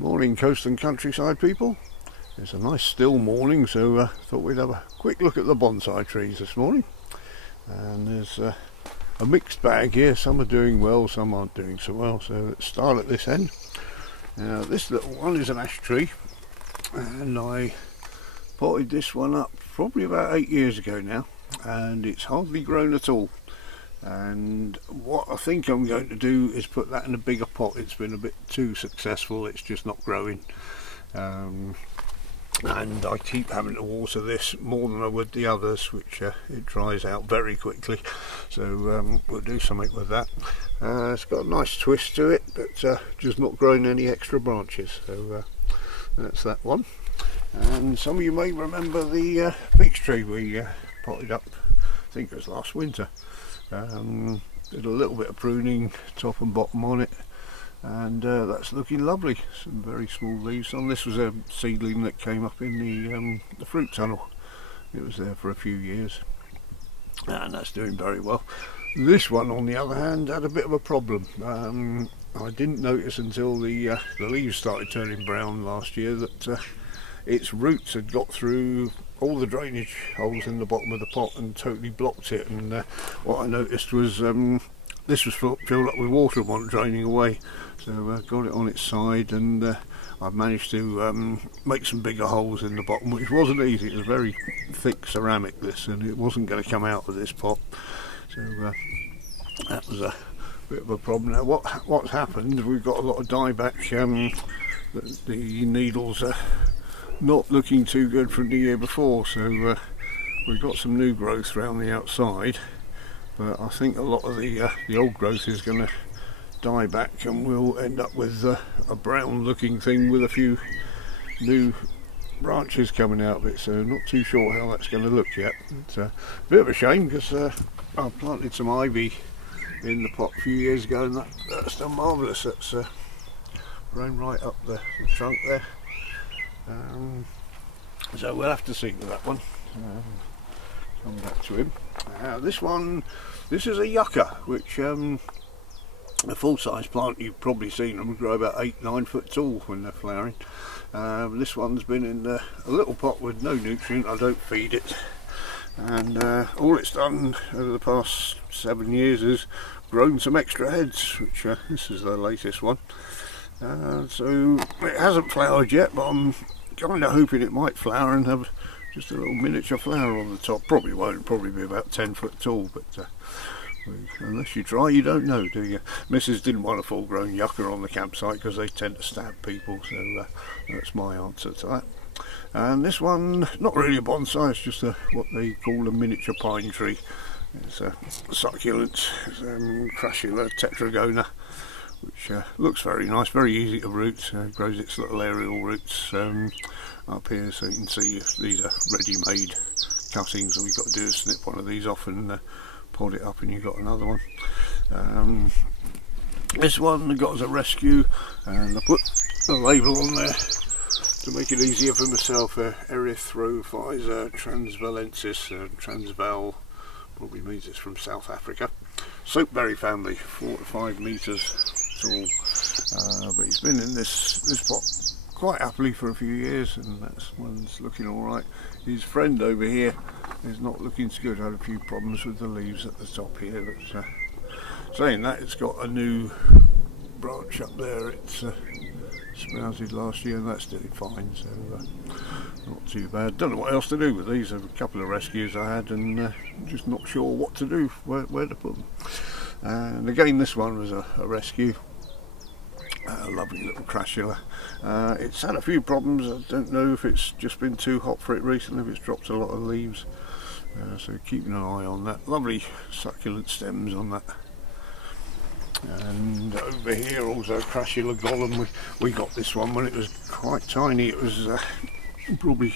Morning, coast and countryside people. It's a nice still morning, so thought we'd have a quick look at the bonsai trees this morning. And there's a mixed bag here. Some are doing well, some aren't doing so well. So let's start at this end. Now this little one is an ash tree, and I potted this one up probably about 8 years ago now, and it's hardly grown at all. And what I think I'm going to do is put that in a bigger pot. It's been a bit too successful, it's just not growing, and I keep having to water this more than I would the others, which it dries out very quickly. So we'll do something with that. It's got a nice twist to it, but just not growing any extra branches. So that's that one. And some of you may remember the peach tree we potted up, I think it was last winter. Did a little bit of pruning top and bottom on it, and that's looking lovely. Some very small leaves on this. Was a seedling that came up in the fruit tunnel. It was there for a few years, and that's doing very well. This one, on the other hand, had a bit of a problem. I didn't notice until the leaves started turning brown last year that its roots had got through all the drainage holes in the bottom of the pot and totally blocked it. And what I noticed was this was filled up with water and wasn't draining away. So I got it on its side, and I managed to make some bigger holes in the bottom, which wasn't easy. It was very thick ceramic, this, and it wasn't going to come out of this pot. So that was a bit of a problem. Now what's happened, we've got a lot of dieback. The needles are not looking too good from the year before, so we've got some new growth around the outside, but I think a lot of the old growth is going to die back, and we'll end up with a brown looking thing with a few new branches coming out of it. So not too sure how that's going to look yet. It's a bit of a shame, because I planted some ivy in the pot a few years ago, and that's done marvellous. That's grown right up the trunk there. So we'll have to see with that one. Come back to him. This is a yucca, which a full-size plant, you've probably seen them grow about 8-9 foot tall when they're flowering. This one's been in a little pot with no nutrient. I don't feed it, and all it's done over the past 7 years is grown some extra heads, which this is the latest one. So it hasn't flowered yet, but I'm kind of hoping it might flower and have just a little miniature flower on the top. Probably won't, probably be about 10 foot tall, but unless you try, you don't know, do you? Mrs. didn't want a full grown yucca on the campsite because they tend to stab people, so that's my answer to that. And this one, not really a bonsai, it's just what they call a miniature pine tree. It's a succulent, Crasula tetragona, which looks very nice, very easy to root. Grows its little aerial roots up here, so you can see these are ready-made cuttings. All you've got to do is snip one of these off and pod it up, and you've got another one. This one I got as a rescue, and I put a label on there to make it easier for myself. Erythrophysa transvalensis, Transvaal, probably means it's from South Africa. Soapberry family, 4 to 5 metres tall, but he's been in this pot quite happily for a few years, and that one's looking alright. His friend over here is not looking so good. I had a few problems with the leaves at the top here, but saying that, it's got a new branch up there. It's sprouted last year, and that's doing fine, so not too bad. Don't know what else to do with these. There were a couple of rescues I had, and just not sure what to do, where to put them. And again, this one was a rescue. A lovely little Crasula. It's had a few problems. I don't know if it's just been too hot for it recently, if it's dropped a lot of leaves, so keeping an eye on that. Lovely succulent stems on that. And over here also Crasula golem. We got this one when it was quite tiny. It was probably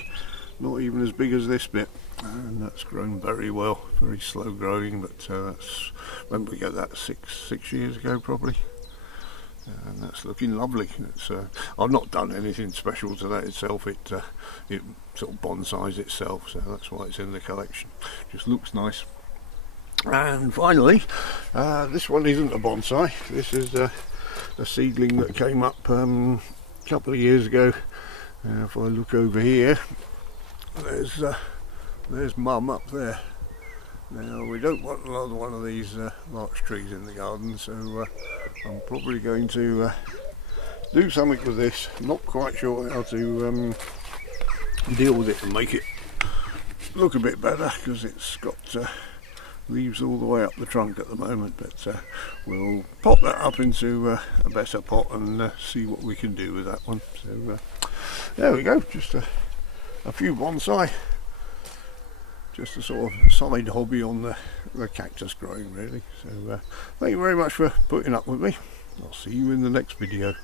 not even as big as this bit, and that's grown very well. Very slow growing, but that's when we got that six years ago probably, and that's looking lovely. I've not done anything special to that itself. It sort of bonsais itself, so that's why it's in the collection. Just looks nice. And finally, this one isn't a bonsai. This is a seedling that came up couple of years ago. If I look over here, there's Mum up there. Now we don't want another one of these larch trees in the garden, so I'm probably going to do something with this. Not quite sure how to deal with it and make it look a bit better, because it's got leaves all the way up the trunk at the moment, but we'll pop that up into a better pot and see what we can do with that one. So there we go, just a few bonsai, just a sort of side hobby on the cactus growing really. So thank you very much for putting up with me. I'll see you in the next video.